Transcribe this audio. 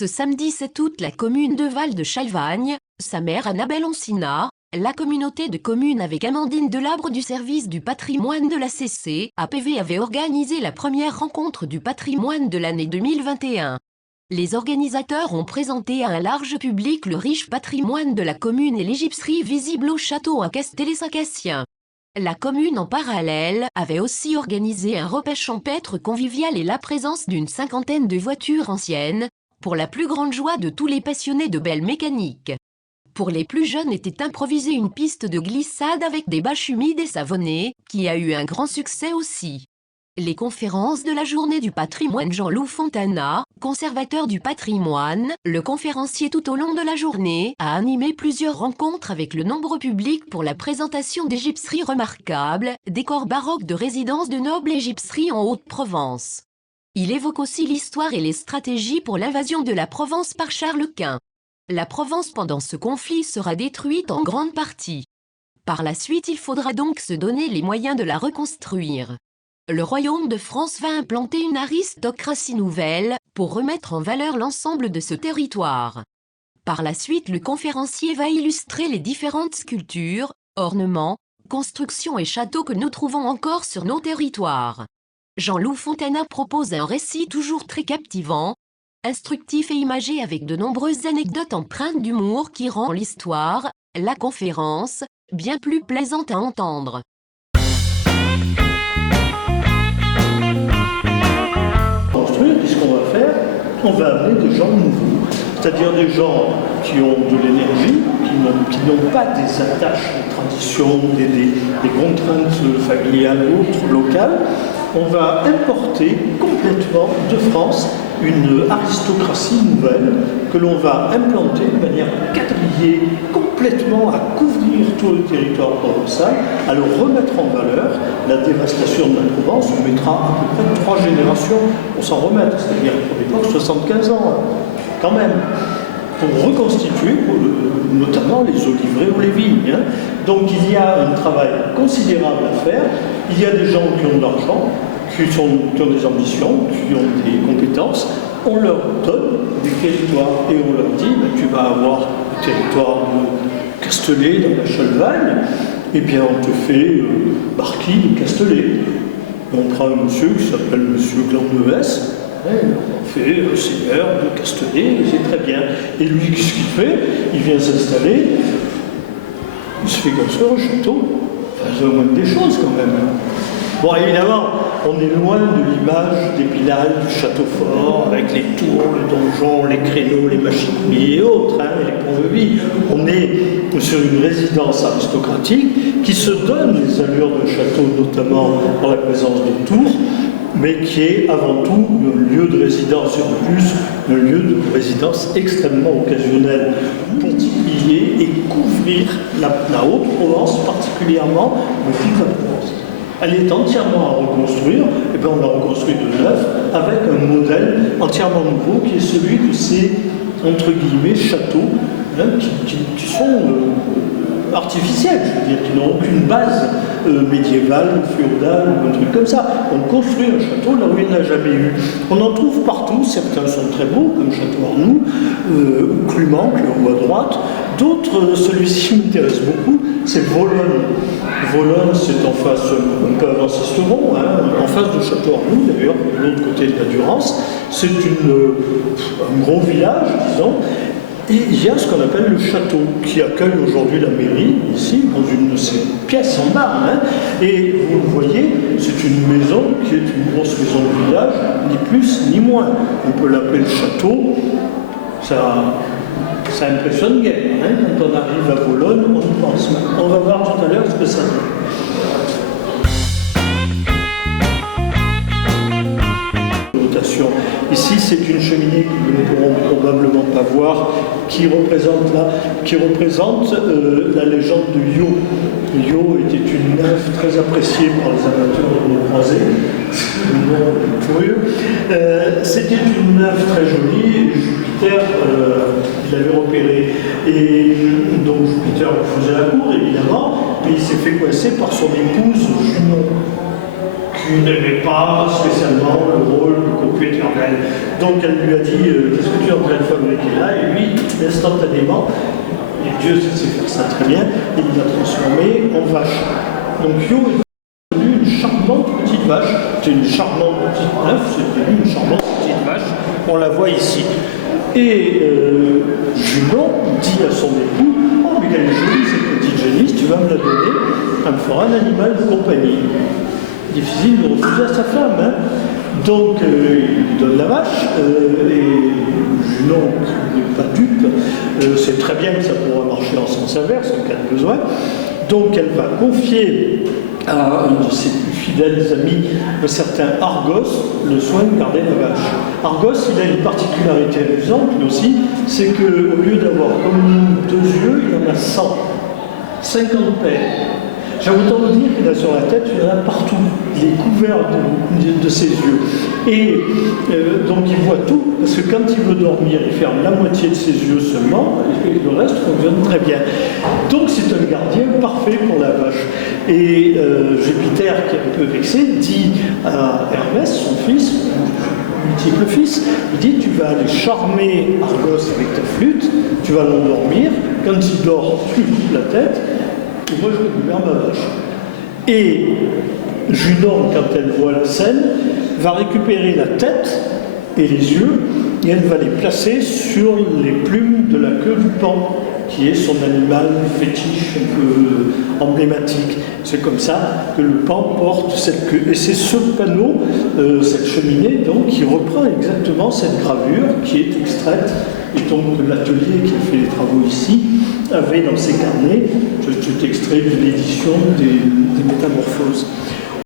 Ce samedi 7 août, la commune de Val-de-Chalvagne, sa maire Annabelle Oncina, la communauté de communes avec Amandine Delabre du service du patrimoine de la CCAPV avait organisé la première rencontre du patrimoine de l'année 2021. Les organisateurs ont présenté à un large public le riche patrimoine de la commune et l'égypterie visible au château à Castellet-Saint-Cassien. La commune en parallèle avait aussi organisé un repas champêtre convivial et la présence d'une cinquantaine de voitures anciennes, pour la plus grande joie de tous les passionnés de belle mécanique. Pour les plus jeunes était improvisée une piste de glissade avec des bâches humides et savonnées, qui a eu un grand succès aussi. Les conférences de la journée du patrimoine Jean-Loup Fontana, conservateur du patrimoine, le conférencier tout au long de la journée, a animé plusieurs rencontres avec le nombreux public pour la présentation d'égypteries remarquables, décors baroques de résidence de nobles égypteries en Haute-Provence. Il évoque aussi l'histoire et les stratégies pour l'invasion de la Provence par Charles Quint. La Provence pendant ce conflit sera détruite en grande partie. Par la suite, il faudra donc se donner les moyens de la reconstruire. Le royaume de France va implanter une aristocratie nouvelle pour remettre en valeur l'ensemble de ce territoire. Par la suite, le conférencier va illustrer les différentes sculptures, ornements, constructions et châteaux que nous trouvons encore sur nos territoires. Jean-Loup Fontana propose un récit toujours très captivant, instructif et imagé avec de nombreuses anecdotes empreintes d'humour qui rend l'histoire, la conférence, bien plus plaisante à entendre. Qu'est-ce qu'on va faire? On va amener des gens nouveaux, c'est-à-dire des gens qui ont de l'énergie, qui n'ont pas des attaches, des traditions, des contraintes familiales ou autres locales. On va importer complètement de France une aristocratie nouvelle que l'on va implanter de manière quadrillée, complètement à couvrir tout le territoire provençal, à le remettre en valeur. La dévastation de la Provence, on mettra à peu près 3 générations pour s'en remettre, c'est-à-dire pour l'époque 75 ans, quand même, pour reconstituer notamment les oliveraies ou les vignes. Donc il y a un travail considérable à faire. Il y a des gens qui ont de l'argent, qui ont des ambitions, qui ont des compétences. On leur donne des territoires et on leur dit tu vas avoir le territoire de Castellet dans la Chalvagne, et bien on te fait Barquille de Castellet. On prend un monsieur qui s'appelle monsieur Glandevès. On fait seigneur de Castellet, c'est très bien. Et lui, qu'est-ce qu'il fait? Il vient s'installer, il se fait construire un château. Enfin, c'est la moindre des choses quand même. Bon, évidemment, on est loin de l'image d'Épinal, du château fort, avec les tours, le donjon, les créneaux, les machineries et autres, les ponts-levis. On est sur une résidence aristocratique qui se donne les allures d'un château, notamment par la présence de tours, mais qui est avant tout un lieu de résidence et en plus un lieu de résidence extrêmement occasionnel pour multiplier et couvrir la Haute-Provence, particulièrement le Pic de la Provence. Elle est entièrement à reconstruire, et bien on l'a reconstruit de neuf avec un modèle entièrement nouveau qui est celui de ces, entre guillemets, châteaux qui sont artificiels, je veux dire, qui n'ont aucune base médiévale, féodale ou un truc comme ça. On construit un château là où il n'a jamais eu. On en trouve partout, certains sont très beaux, comme Château Arnoux, ou Clumant, qui est en haut à droite. D'autres, celui-ci m'intéresse beaucoup, c'est Vologne. Vologne, c'est en face, un peu avant Sisteron, en face de Château Arnoux d'ailleurs, de l'autre côté de la Durance. C'est un gros village, disons. Et il y a ce qu'on appelle le château, qui accueille aujourd'hui la mairie, ici, dans une de ces pièces en bas. Et vous le voyez, c'est une maison qui est une grosse maison de village, ni plus ni moins. On peut l'appeler le château, ça impressionne guère. Quand on arrive à Bologne, on y pense. On va voir tout à l'heure ce que ça donne. Ici, c'est une cheminée que nous ne pourrons probablement pas voir, qui représente la légende de Io. Io était une nymphe très appréciée par les amateurs de l'eau croisée. Le nom est curieux. C'était une nymphe très jolie, et Jupiter l'avait repérée. Et donc Jupiter faisait la cour, évidemment, mais il s'est fait coincer par son épouse Junon, qui n'aimait pas spécialement le rôle de propriétaire d'elle. Donc elle lui a dit qu'est-ce que tu es en train de fabriquer là? Et lui, instantanément, et Dieu sait faire ça très bien, il l'a transformé en vache. Donc Yo est devenu une charmante petite vache. C'est une charmante petite neuf, c'est devenu une charmante petite vache. On la voit ici. Et Junon dit à son époux, oh mais elle est jolie cette petite génisse, tu vas me la donner, elle me fera un animal de compagnie. Difficile de refuser à sa femme, hein. Donc il lui donne la vache, et Junon, qui n'est pas dupe, sait très bien que ça pourra marcher en sens inverse en cas de besoin. Donc elle va confier à un de ses plus fidèles amis, un certain Argos, le soin de garder la vache. Argos, il a une particularité amusante, lui aussi, c'est qu'au lieu d'avoir comme nous 2 yeux, il en a 100, 50 paires. J'ai autant vous dire qu'il a sur la tête, il y en a partout. Il est couvert de ses yeux. Et donc il voit tout, parce que quand il veut dormir, il ferme la moitié de ses yeux seulement, et le reste fonctionne très bien. Donc c'est un gardien parfait pour la vache. Et Jupiter, qui est un peu vexé, dit à Hermès, son fils, multiple fils, il dit tu vas aller charmer Argos avec ta flûte, tu vas l'endormir, quand il dort, tu coupes la tête, et moi je récupère ma vache. Et Junon, quand elle voit la scène, va récupérer la tête et les yeux, et elle va les placer sur les plumes de la queue du paon, qui est son animal fétiche un peu emblématique. C'est comme ça que le paon porte cette queue. Et c'est ce panneau, cette cheminée, donc, qui reprend exactement cette gravure qui est extraite. Et donc l'atelier qui a fait les travaux ici avait dans ses carnets cet extrait de l'édition des Métamorphoses.